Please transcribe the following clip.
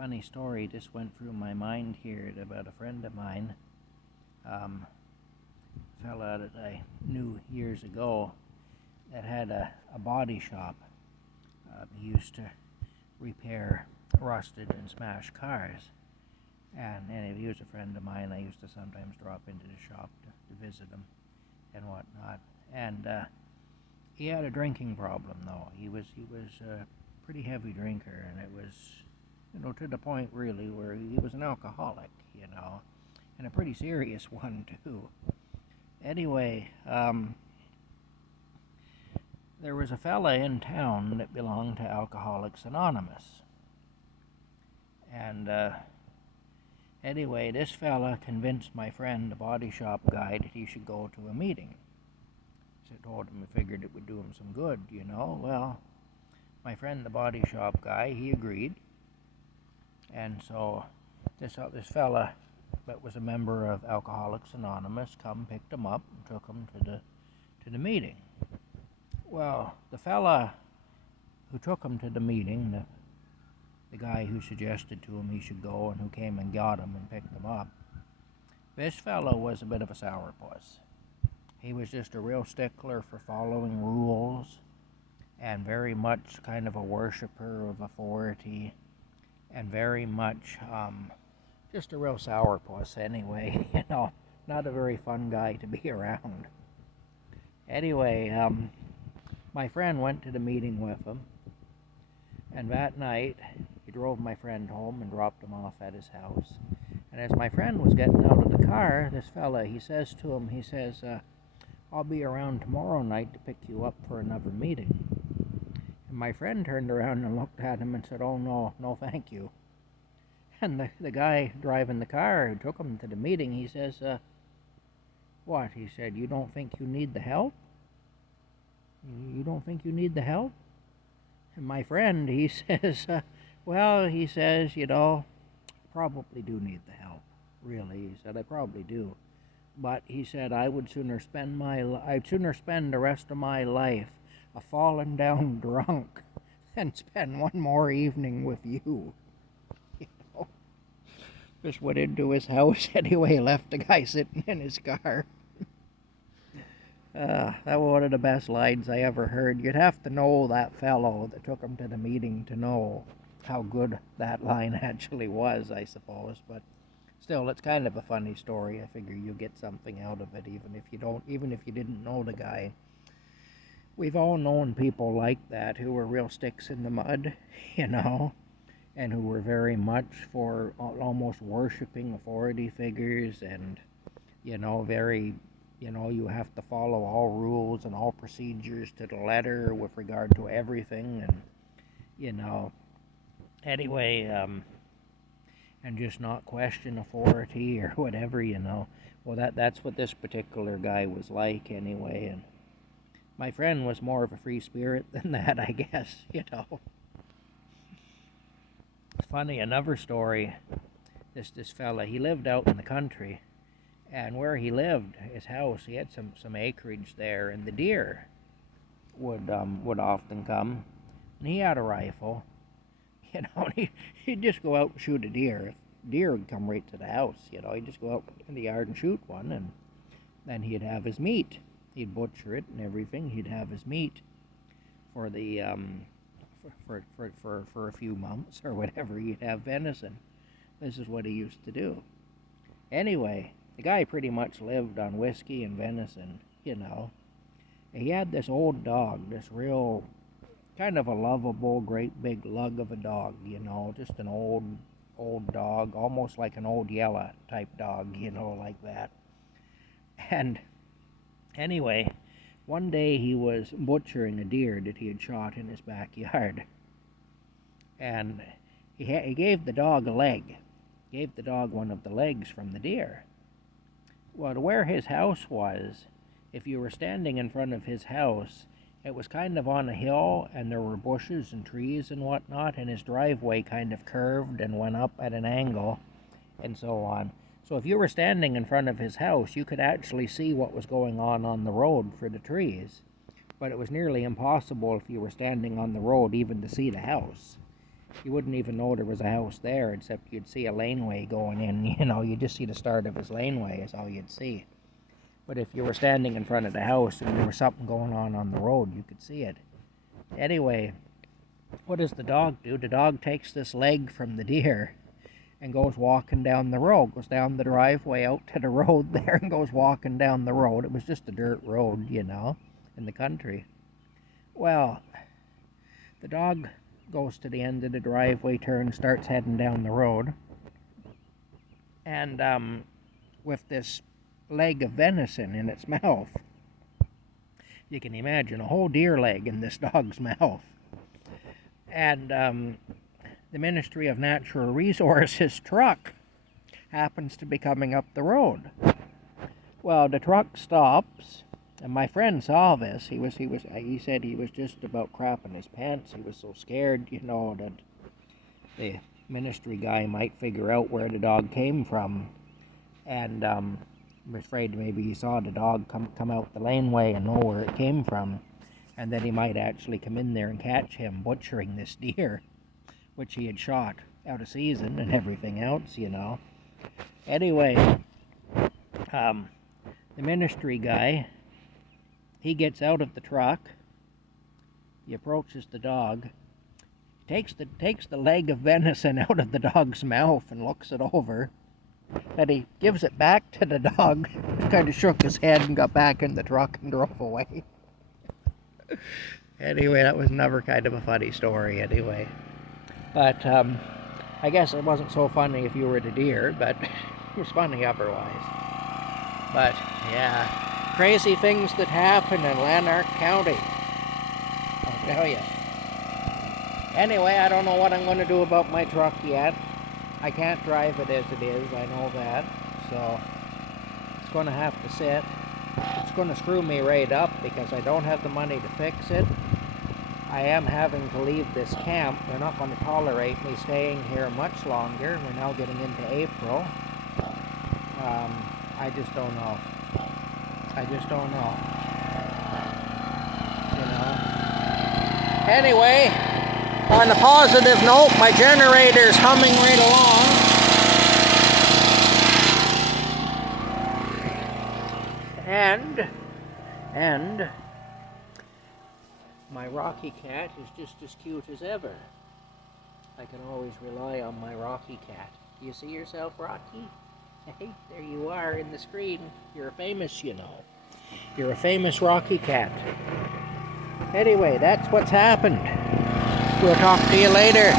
funny story just went through my mind here about a friend of mine, a fella that I knew years ago that had a body shop. He used to repair rusted and smashed cars. And he was a friend of mine. I used to sometimes drop into the shop to visit him and whatnot. And he had a drinking problem, though. He was a pretty heavy drinker, and it was, to the point really where he was an alcoholic, and a pretty serious one too. Anyway, there was a fella in town that belonged to Alcoholics Anonymous, and anyway, this fella convinced my friend, the body shop guy, that he should go to a meeting. So I told him I figured it would do him some good, Well, my friend, the body shop guy, he agreed. And so this fella that was a member of Alcoholics Anonymous picked him up and took him to the meeting. Well, the fella who took him to the meeting, the guy who suggested to him he should go and who came and got him and picked him up, this fellow was a bit of a sourpuss. He was just a real stickler for following rules and very much kind of a worshiper of authority and very much just a real sourpuss anyway, not a very fun guy to be around. Anyway, my friend went to the meeting with him, and that night he drove my friend home and dropped him off at his house. And as my friend was getting out of the car, this fella, he says to him, I'll be around tomorrow night to pick you up for another meeting. And my friend turned around and looked at him and said, "Oh, no, thank you." And the guy driving the car who took him to the meeting, he says, "What?" He said, "You don't think you need the help? You don't think you need the help?" And my friend, he says, "Well," he says, "probably do need the help, really." He said, "I probably do. But," he said, I'd sooner spend the rest of my life a fallen down drunk than spend one more evening with you." Just went into his house anyway, left the guy sitting in his car. That was one of the best lines I ever heard. You'd have to know that fellow that took him to the meeting to know how good that line actually was, I suppose. But still, it's kind of a funny story. I figure you get something out of it, even if you didn't know the guy. We've all known people like that who were real sticks in the mud, and who were very much for almost worshiping authority figures, and very, you have to follow all rules and all procedures to the letter with regard to everything, and anyway, and just not question authority or whatever, Well, that's what this particular guy was like anyway, and my friend was more of a free spirit than that, I guess, It's funny, another story, this fella, he lived out in the country, and where he lived, his house, he had some acreage there, and the deer would often come, and he had a rifle, and he'd just go out and shoot a deer. If deer would come right to the house, he'd just go out in the yard and shoot one, and then he'd have his meat. He'd butcher it and everything. He'd have his meat for the for a few months or whatever. He'd have venison. This is what he used to do. Anyway, the guy pretty much lived on whiskey and venison, He had this old dog, this real kind of a lovable, great big lug of a dog, just an old dog, almost like an old Yella type dog, like that. And anyway, one day he was butchering a deer that he had shot in his backyard, and he gave the dog a leg, gave the dog one of the legs from the deer. Well, where his house was, if you were standing in front of his house, it was kind of on a hill, and there were bushes and trees and whatnot, and his driveway kind of curved and went up at an angle, and so on. So if you were standing in front of his house, you could actually see what was going on the road for the trees. But it was nearly impossible if you were standing on the road even to see the house. You wouldn't even know there was a house there, except you'd see a laneway going in. You know, you'd just see the start of his laneway is all you'd see. But if you were standing in front of the house and there was something going on the road, you could see it. Anyway, what does the dog do? The dog takes this leg from the deer and goes walking down the road, goes down the driveway out to the road there and goes walking down the road. It was just a dirt road, you know, in the country. Well, the dog goes to the end of the driveway, turns, starts heading down the road. And with this leg of venison in its mouth, you can imagine a whole deer leg in this dog's mouth. And the Ministry of Natural Resources truck happens to be coming up the road. Well, the truck stops, and my friend saw this. He said he was just about crapping his pants. He was so scared, you know, that the ministry guy might figure out where the dog came from. And I'm afraid maybe he saw the dog come out the laneway and know where it came from, and that he might actually come in there and catch him butchering this deer, which he had shot out of season and everything else, you know. Anyway, the ministry guy, he gets out of the truck, he approaches the dog, takes the leg of venison out of the dog's mouth and looks it over. Then he gives it back to the dog, kind of shook his head and got back in the truck and drove away. Anyway, that was another kind of a funny story anyway. But I guess it wasn't so funny if you were the deer, but it was funny otherwise. But yeah, crazy things that happen in Lanark County, I'll tell you. Anyway, I don't know what I'm going to do about my truck yet. I can't drive it as it is, I know that, so it's going to have to sit. It's going to screw me right up because I don't have the money to fix it. I am having to leave this camp. They're not going to tolerate me staying here much longer. We're now getting into April. I just don't know. I just don't know. You know. Anyway, on a positive note, my generator's humming right along. And my Rocky Cat is just as cute as ever. I can always rely on my Rocky Cat. Do you see yourself, Rocky? Hey, there you are in the screen. You're famous, you know. You're a famous Rocky Cat. Anyway, that's what's happened. We'll talk to you later.